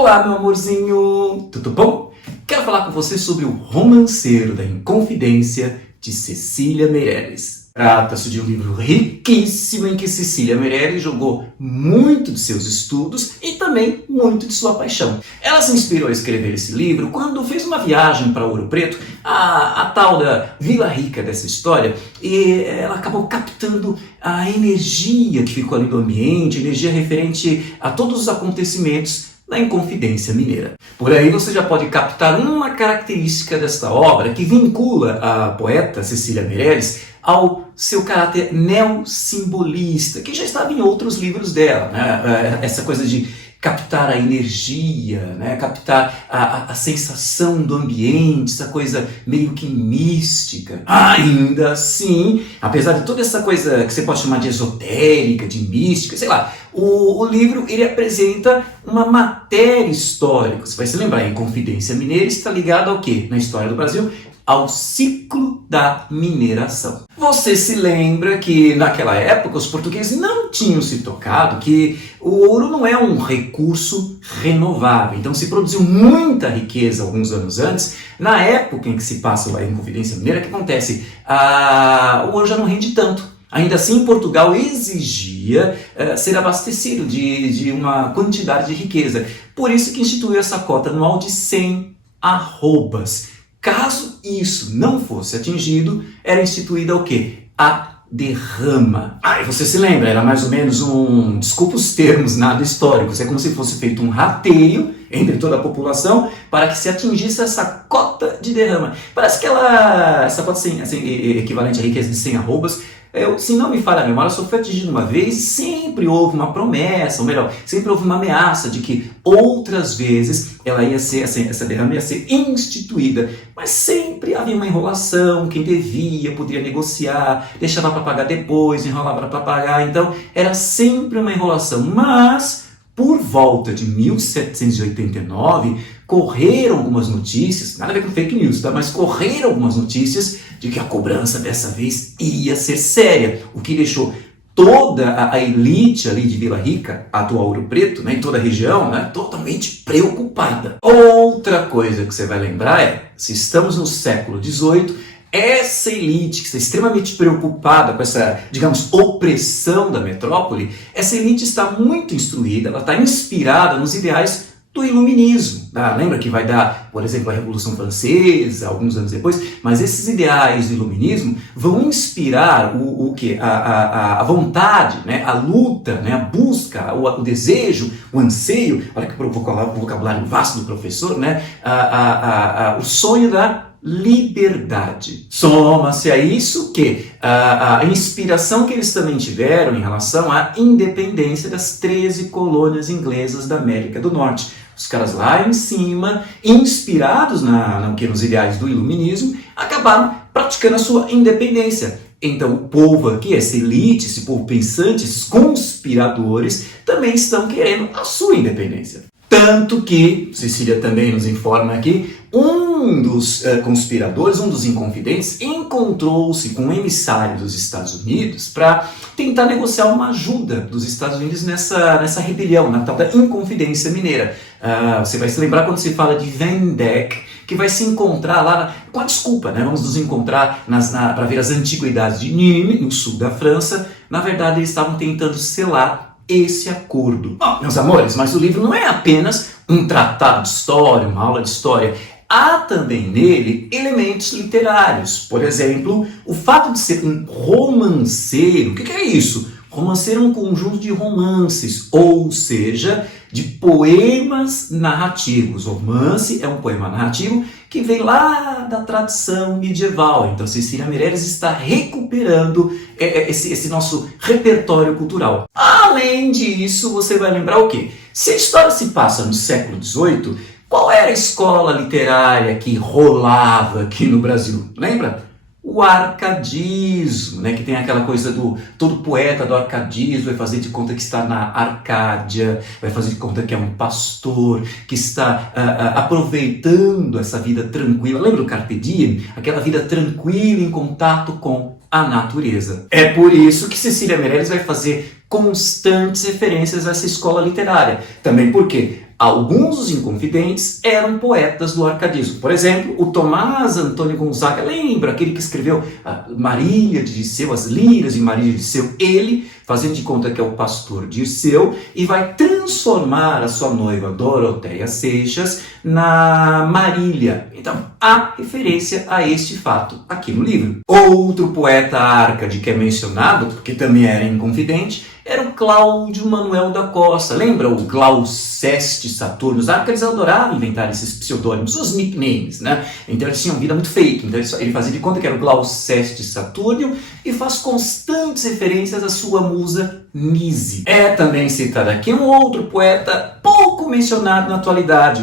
Olá, meu amorzinho, tudo bom? Quero falar com você sobre o Romanceiro da Inconfidência, de Cecília Meirelles. Trata-se de um livro riquíssimo em que Cecília Meirelles jogou muito de seus estudos e também muito de sua paixão. Ela se inspirou a escrever esse livro quando fez uma viagem para Ouro Preto, a tal da Vila Rica dessa história, e ela acabou captando a energia que ficou ali no ambiente, energia referente a todos os acontecimentos da Inconfidência Mineira. Por aí você já pode captar uma característica desta obra que vincula a poeta Cecília Meirelles ao seu caráter neossimbolista, que já estava em outros livros dela, né? Essa coisa de captar a energia, né? Captar a sensação do ambiente, essa coisa meio que mística. Ainda assim, apesar de toda essa coisa que você pode chamar de esotérica, de mística, sei lá, o livro ele apresenta uma matéria histórica. Você vai se lembrar, a Inconfidência Mineira está ligada ao quê? Na história do Brasil, ao ciclo da mineração. Você se lembra que naquela época os portugueses não tinham se tocado que o ouro não é um recurso renovável. Então se produziu muita riqueza alguns anos antes. Na época em que se passa a Inconfidência Mineira, o que acontece? O ouro já não rende tanto. Ainda assim, Portugal exigia ser abastecido de uma quantidade de riqueza. Por isso que instituiu essa cota anual de 100 arrobas. Caso isso não fosse atingido, era instituída o quê? A derrama. E você se lembra, era mais ou menos desculpa os termos, nada históricos, é como se fosse feito um rateio entre toda a população para que se atingisse essa cota de derrama. Parece que essa cota equivalente à riqueza de 100 arrobas, se não me falha a memória, só foi atingida uma vez e sempre houve uma promessa, ou melhor, sempre houve uma ameaça de que outras vezes essa derrama ia ser instituída. Mas sempre havia uma enrolação, quem devia poderia negociar, deixava para pagar depois, enrolava para pagar, então era sempre uma enrolação. Mas por volta de 1789, correram algumas notícias, nada a ver com fake news, tá? Mas correram algumas notícias de que a cobrança dessa vez ia ser séria, o que deixou toda a elite ali de Vila Rica, atual Ouro Preto, né, em toda a região, né, totalmente preocupada. Outra coisa que você vai lembrar se estamos no século XVIII, essa elite que está extremamente preocupada com essa, digamos, opressão da metrópole, essa elite está muito instruída, ela está inspirada nos ideais do iluminismo. Lembra que vai dar, por exemplo, a Revolução Francesa, alguns anos depois, mas esses ideais do iluminismo vão inspirar o quê? A vontade, né? A luta, né? A busca, o desejo, o anseio, olha que vocabulário vasto do professor, né? O sonho da liberdade. Soma-se a isso que a inspiração que eles também tiveram em relação à independência das 13 colônias inglesas da América do Norte. Os caras lá em cima, inspirados nos ideais do iluminismo, acabaram praticando a sua independência. Então o povo aqui, essa elite, esse povo pensante, esses conspiradores, também estão querendo a sua independência. Tanto que, Cecília também nos informa aqui, um dos conspiradores, um dos inconfidentes, encontrou-se com um emissário dos Estados Unidos para tentar negociar uma ajuda dos Estados Unidos nessa rebelião, na tal da Inconfidência Mineira. Você vai se lembrar quando se fala de Van Dyck, que vai se encontrar lá, com a desculpa, né? Vamos nos encontrar para ver as antiguidades de Nîmes, no sul da França. Na verdade, eles estavam tentando selar esse acordo. Bom, meus amores, mas o livro não é apenas um tratado de história, uma aula de história. Há também nele elementos literários. Por exemplo, o fato de ser um romanceiro. O que é isso? Romanceiro é um conjunto de romances, ou seja, de poemas narrativos. Romance é um poema narrativo que vem lá da tradição medieval. Então Cecília Meirelles está recuperando esse nosso repertório cultural. Além disso, você vai lembrar o quê? Se a história se passa no século XVIII, qual era a escola literária que rolava aqui no Brasil? Lembra? O arcadismo, né? Que tem aquela coisa do todo poeta do arcadismo vai fazer de conta que está na Arcádia, vai fazer de conta que é um pastor, que está aproveitando essa vida tranquila. Lembra do Carpe Diem? Aquela vida tranquila em contato com a natureza. É por isso que Cecília Meirelles vai fazer constantes referências a essa escola literária. Também porque Alguns dos Inconfidentes eram poetas do arcadismo. Por exemplo, o Tomás Antônio Gonzaga, lembra aquele que escreveu a Marília de Dirceu, as liras de Marília de Dirceu? Ele, fazendo de conta que é o pastor Dirceu, e vai transformar a sua noiva Doroteia Seixas na Marília. Então, há referência a este fato aqui no livro. Outro poeta Árcade que é mencionado, porque também era inconfidente, era o Cláudio Manuel da Costa. Lembra o Glauceste Saturno? Os Árcades adoravam inventar esses pseudônimos, os nicknames, né? Então eles tinham vida muito fake. Então ele fazia de conta que era o Glauceste Saturno e faz constantes referências à sua musa Nise. É também citado aqui um outro poeta pouco mencionado na atualidade,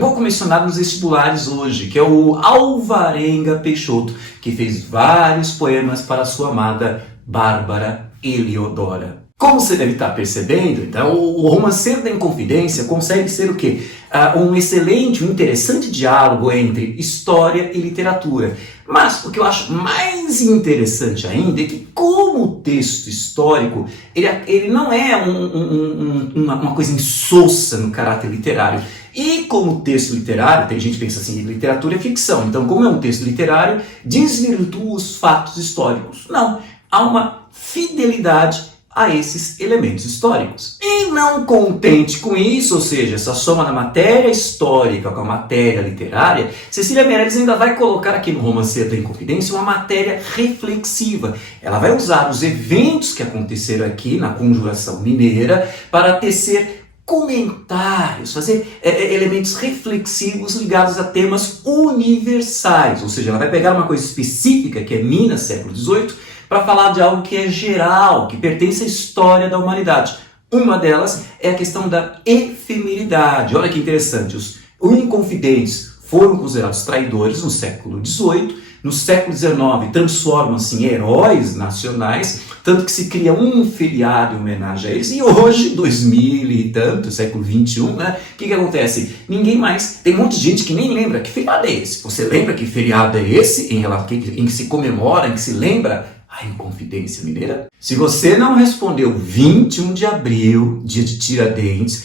pouco mencionado nos vestibulares hoje, que é o Alvarenga Peixoto, que fez vários poemas para a sua amada Bárbara Heliodora. Como você deve estar percebendo, então, o Romanceiro da Inconfidência consegue ser o quê? Um excelente, um interessante diálogo entre história e literatura. Mas o que eu acho mais interessante ainda é que, como texto histórico, ele não é uma coisa insossa no caráter literário. E como texto literário, tem gente que pensa assim, literatura é ficção. Então, como é um texto literário, desvirtua os fatos históricos. Não, há uma fidelidade a esses elementos históricos. E não contente com isso, ou seja, essa soma da matéria histórica com a matéria literária, Cecília Meirelles ainda vai colocar aqui no Romanceiro da Inconfidência uma matéria reflexiva. Ela vai usar os eventos que aconteceram aqui na Conjuração Mineira para tecer comentários, fazer elementos reflexivos ligados a temas universais. Ou seja, ela vai pegar uma coisa específica, que é Minas, século XVIII, para falar de algo que é geral, que pertence à história da humanidade. Uma delas é a questão da efemeridade. Olha que interessante, os Inconfidentes foram considerados traidores no século XVIII, no século XIX transformam-se em heróis nacionais, tanto que se cria um feriado em homenagem a eles, e hoje, 2000 e tanto, século XXI, né? O que acontece? Ninguém mais, tem um monte de gente que nem lembra que feriado é esse. Você lembra que feriado é esse em que se comemora, em que se lembra a Inconfidência Mineira? Se você não respondeu 21 de abril, dia de Tiradentes,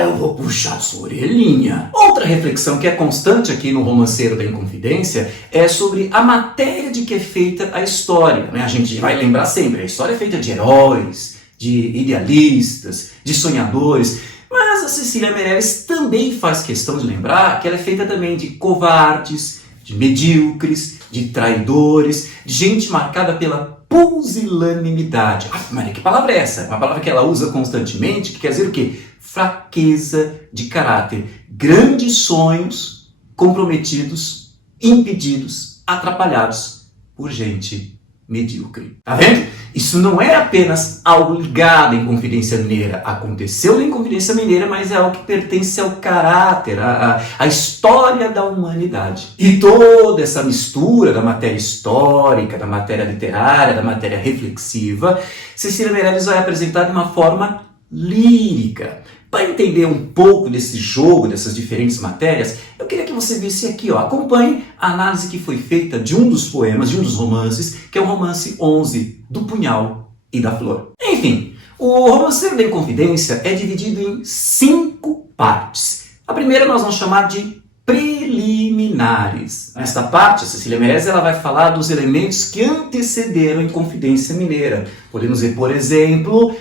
eu vou puxar sua orelhinha. Outra reflexão que é constante aqui no Romanceiro da Inconfidência é sobre a matéria de que é feita a história, né? A gente vai lembrar sempre, a história é feita de heróis, de idealistas, de sonhadores, mas a Cecília Meirelles também faz questão de lembrar que ela é feita também de covardes, de medíocres, de traidores, de gente marcada pela pusilanimidade. Mas que palavra é essa? Uma palavra que ela usa constantemente, que quer dizer o quê? Fraqueza de caráter. Grandes sonhos comprometidos, impedidos, atrapalhados por gente medíocre. Tá vendo? Isso não é apenas algo ligado à Inconfidência Mineira. Aconteceu na Inconfidência Mineira, mas é algo que pertence ao caráter, à história da humanidade. E toda essa mistura da matéria histórica, da matéria literária, da matéria reflexiva, Cecília Meirelles vai apresentar de uma forma lírica. Para entender um pouco desse jogo, dessas diferentes matérias, eu queria que você visse aqui, acompanhe a análise que foi feita de um dos poemas, de um dos romances, que é o romance 11, do Punhal e da Flor. Enfim, o Romanceiro da Inconfidência é dividido em 5 partes. A primeira nós vamos chamar de preliminares. Nesta parte, a Cecília Meirelles ela vai falar dos elementos que antecederam a Inconfidência Mineira. Podemos ver, por exemplo,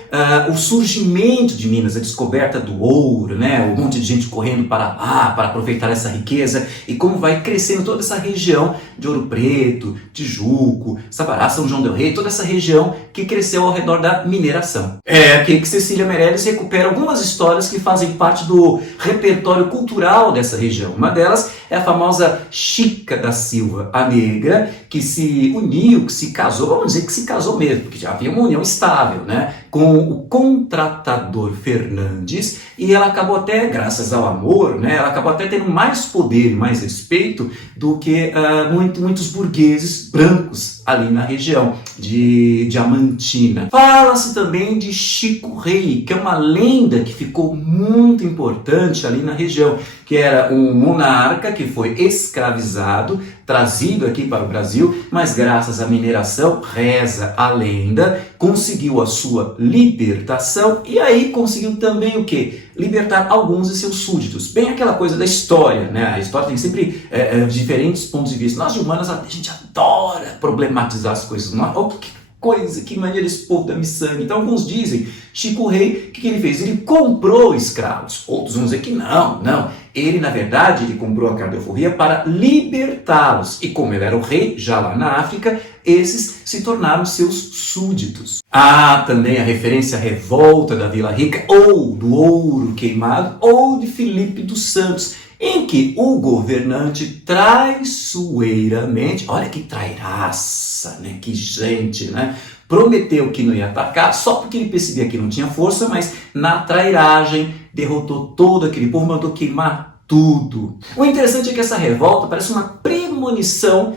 o surgimento de Minas, a descoberta do ouro, né? Um monte de gente correndo para lá para aproveitar essa riqueza e como vai crescendo toda essa região de Ouro Preto, Tijuco, Sabará, São João del Rei, toda essa região que cresceu ao redor da mineração. É aqui que Cecília Meirelles recupera algumas histórias que fazem parte do repertório cultural dessa região. Uma delas é a famosa Chica da Silva, a negra, que se uniu, que se casou, vamos dizer que se casou mesmo, porque já havia uma união estável, né, com o contratador Fernandes, e ela acabou até, graças ao amor, né, ela acabou até tendo mais poder, mais respeito do que muitos burgueses brancos ali na região de Diamantina. Fala-se também de Chico Rei, que é uma lenda que ficou muito importante ali na região, que era um monarca que foi escravizado, trazido aqui para o Brasil, mas graças à mineração, reza a lenda, conseguiu a sua libertação e aí conseguiu também o quê? Libertar alguns de seus súditos. Bem aquela coisa da história, né? A história tem sempre diferentes pontos de vista. Nós de humanas, a gente adora problematizar as coisas, não é? Oh, que coisa, que maneira esse povo da miçanga. Então alguns dizem, Chico Rei, o que ele fez? Ele comprou escravos. Outros vão dizer que não. Ele, na verdade, ele comprou a carne-alforria para libertá-los. E como ele era o rei, já lá na África, esses se tornaram seus súditos. Há também a referência à revolta da Vila Rica, ou do ouro queimado, ou de Filipe dos Santos, em que o governante traiçoeiramente, olha que trairaça, né? Que gente, né? Prometeu que não ia atacar só porque ele percebia que não tinha força, mas na trairagem derrotou todo aquele povo, mandou queimar tudo. O interessante é que essa revolta parece uma premonição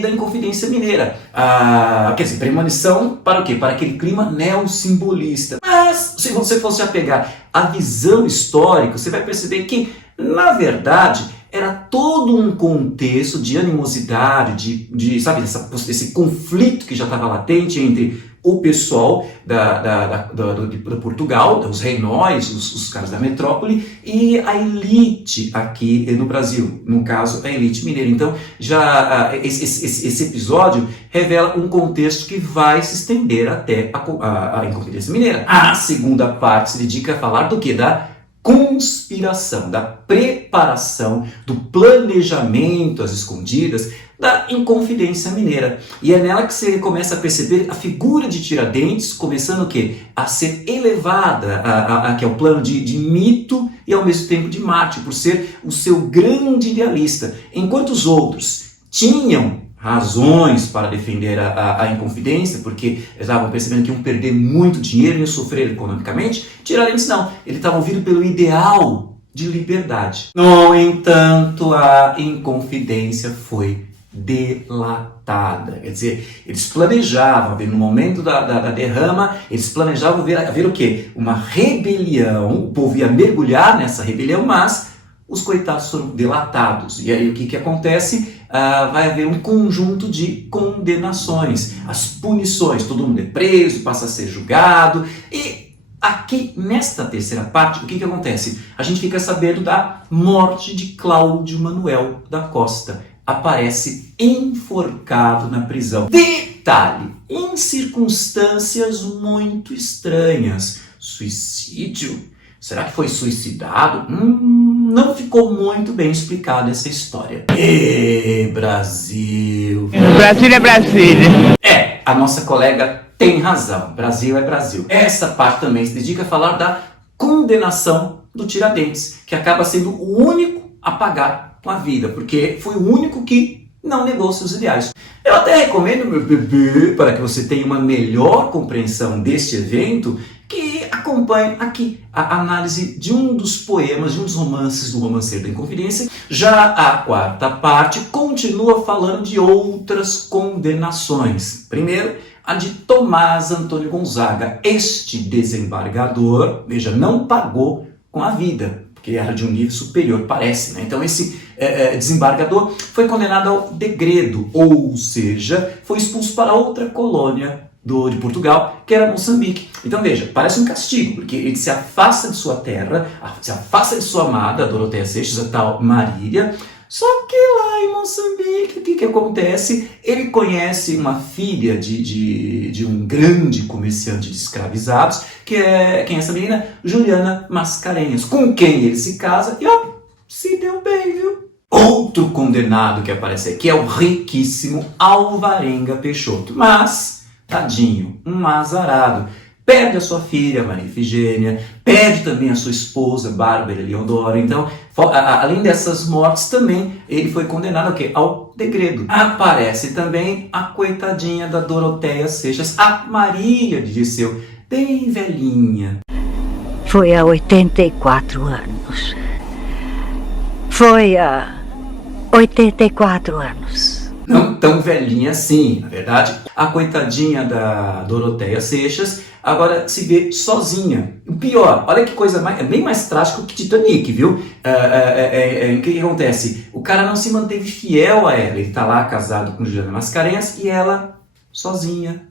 da Inconfidência Mineira. Quer dizer, premonição para o quê? Para aquele clima neossimbolista. Mas se você fosse apegar a visão histórica, você vai perceber que, na verdade, era todo um contexto de animosidade, sabe, esse conflito que já estava latente entre o pessoal de Portugal, os reinóis, os caras da metrópole, e a elite aqui no Brasil, no caso, a elite mineira. Então, já esse episódio revela um contexto que vai se estender até a Inconfidência Mineira. A segunda parte se dedica a falar do quê? Da conspiração, da preparação, do planejamento às escondidas da Inconfidência Mineira. E é nela que você começa a perceber a figura de Tiradentes começando o quê? A ser elevada, que é o plano de mito e ao mesmo tempo de mártir, por ser o seu grande idealista. Enquanto os outros tinham razões para defender a Inconfidência, porque estavam percebendo que iam perder muito dinheiro e iam sofrer economicamente, Tiradentes não. Ele estava movido pelo ideal de liberdade. No entanto, a Inconfidência foi delatada. Quer dizer, eles planejavam, no momento da derrama, eles planejavam ver o quê? Uma rebelião, o povo ia mergulhar nessa rebelião, mas os coitados foram delatados. E aí o que acontece? Vai haver um conjunto de condenações, as punições, todo mundo é preso, passa a ser julgado. E aqui, nesta terceira parte, o que acontece? A gente fica sabendo da morte de Cláudio Manuel da Costa. Aparece enforcado na prisão. Detalhe, em circunstâncias muito estranhas. Suicídio? Será que foi suicidado? Não ficou muito bem explicada essa história. Brasil! Brasília é Brasília. A nossa colega tem razão. Brasil é Brasil. Essa parte também se dedica a falar da condenação do Tiradentes, que acaba sendo o único a pagar com a vida, porque foi o único que não negou seus ideais. Eu até recomendo, meu bebê, para que você tenha uma melhor compreensão deste evento, que acompanhe aqui a análise de um dos poemas, de um dos romances do Romanceiro da Inconfidência. Já a quarta parte continua falando de outras condenações. Primeiro, a de Tomás Antônio Gonzaga. Este desembargador, veja, não pagou com a vida, porque era de um nível superior, parece, né? Então esse desembargador foi condenado ao degredo, ou seja, foi expulso para outra colônia de Portugal, que era Moçambique. Então veja, parece um castigo, porque ele se afasta de sua terra, se afasta de sua amada, Doroteia Seixas, a tal Marília. Só que lá em Moçambique, o que acontece? Ele conhece uma filha de um grande comerciante de escravizados, quem é essa menina? Juliana Mascarenhas, com quem ele se casa e se deu bem, viu? Outro condenado que aparece aqui é o riquíssimo Alvarenga Peixoto, mas tadinho, um azarado. Perde a sua filha, Maria Efigênia, perde também a sua esposa, Bárbara Eleodora. Então, além dessas mortes, também ele foi condenado ao quê? Ao degredo. Aparece também a coitadinha da Doroteia Seixas, a Maria de Dirceu, bem velhinha. Foi há 84 anos. Foi há 84 anos. não tão velhinha assim, na verdade. A coitadinha da Doroteia Seixas agora se vê sozinha. O pior, olha que coisa bem mais trágica que Titanic, viu? O que acontece? O cara não se manteve fiel a ela. Ele tá lá casado com Juliana Mascarenhas e ela sozinha,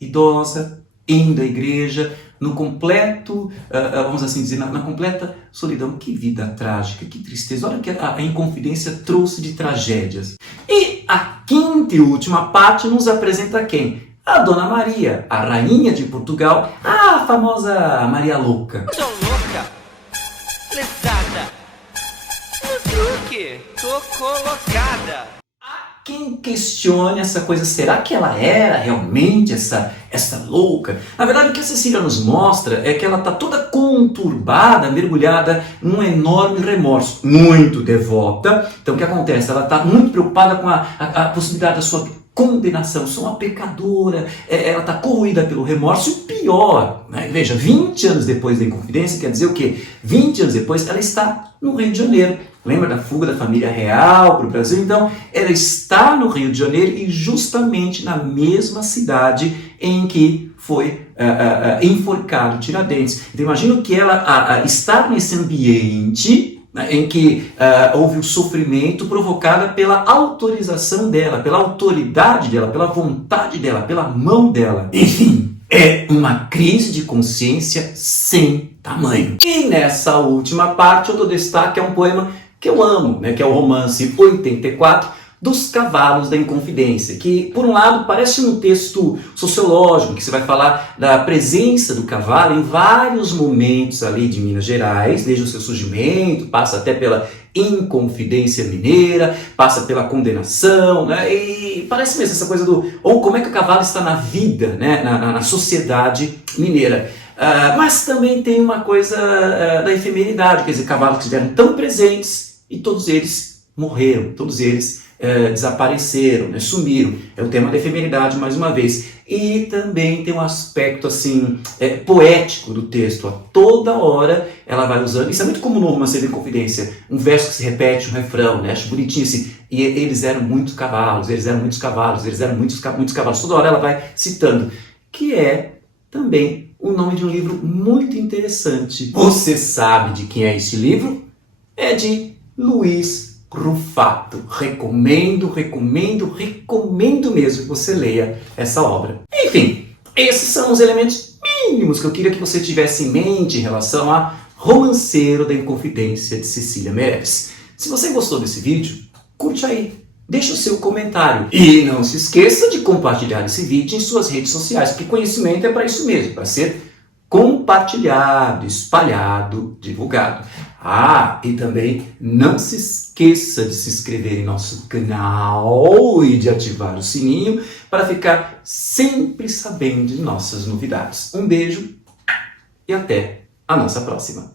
idosa, indo à igreja, no completo, vamos assim dizer, na completa solidão. Que vida trágica, que tristeza. Olha o que a Inconfidência trouxe de tragédias. E a quinta e última parte nos apresenta quem? A Dona Maria, a rainha de Portugal, a famosa Maria Louca. Sou louca, lesada, no truque, tô colocada. Quem questione essa coisa, será que ela era realmente essa louca? Na verdade, o que a Cecília nos mostra é que ela está toda conturbada, mergulhada num enorme remorso, muito devota. Então o que acontece? Ela está muito preocupada com a possibilidade da sua condenação, sou uma pecadora, ela está corroída pelo remorso. E o pior, né? Veja, 20 anos depois da Inconfidência, quer dizer o quê? 20 anos depois ela está no Rio de Janeiro. Lembra da fuga da família real para o Brasil? Então, ela está no Rio de Janeiro e justamente na mesma cidade em que foi enforcado Tiradentes. Então, imagina que ela estar nesse ambiente, né, em que houve o sofrimento provocado pela autorização dela, pela autoridade dela, pela vontade dela, pela mão dela. Enfim, é uma crise de consciência sem tamanho. E nessa última parte eu dou destaque a um poema que eu amo, né, que é o romance 84 dos Cavalos da Inconfidência, que por um lado parece um texto sociológico, que você vai falar da presença do cavalo em vários momentos ali de Minas Gerais, desde o seu surgimento, passa até pela Inconfidência Mineira, passa pela condenação, né? E parece mesmo essa coisa ou como é que o cavalo está na vida, né? na sociedade mineira. Mas também tem uma coisa da efemeridade, quer dizer, cavalos que estiveram tão presentes e todos eles morreram, todos eles desapareceram, né, sumiram. É o tema da efemeridade mais uma vez. E também tem um aspecto assim poético do texto. A toda hora ela vai usando, isso é muito comum no romance da Inconfidência, um verso que se repete, um refrão, né? Acho bonitinho assim. E eles eram muitos cavalos, eles eram muitos cavalos, eles eram muitos cavalos. Toda hora ela vai citando, que é também o nome de um livro muito interessante. Você sabe de quem é esse livro? É de Luiz Rufato. Recomendo mesmo que você leia essa obra. Enfim, esses são os elementos mínimos que eu queria que você tivesse em mente em relação a Romanceiro da Inconfidência de Cecília Meirelles. Se você gostou desse vídeo, curte aí, deixa o seu comentário e não se esqueça de compartilhar esse vídeo em suas redes sociais, porque conhecimento é para isso mesmo, para ser compartilhado, espalhado, divulgado. E também não se esqueça de se inscrever em nosso canal e de ativar o sininho para ficar sempre sabendo de nossas novidades. Um beijo e até a nossa próxima.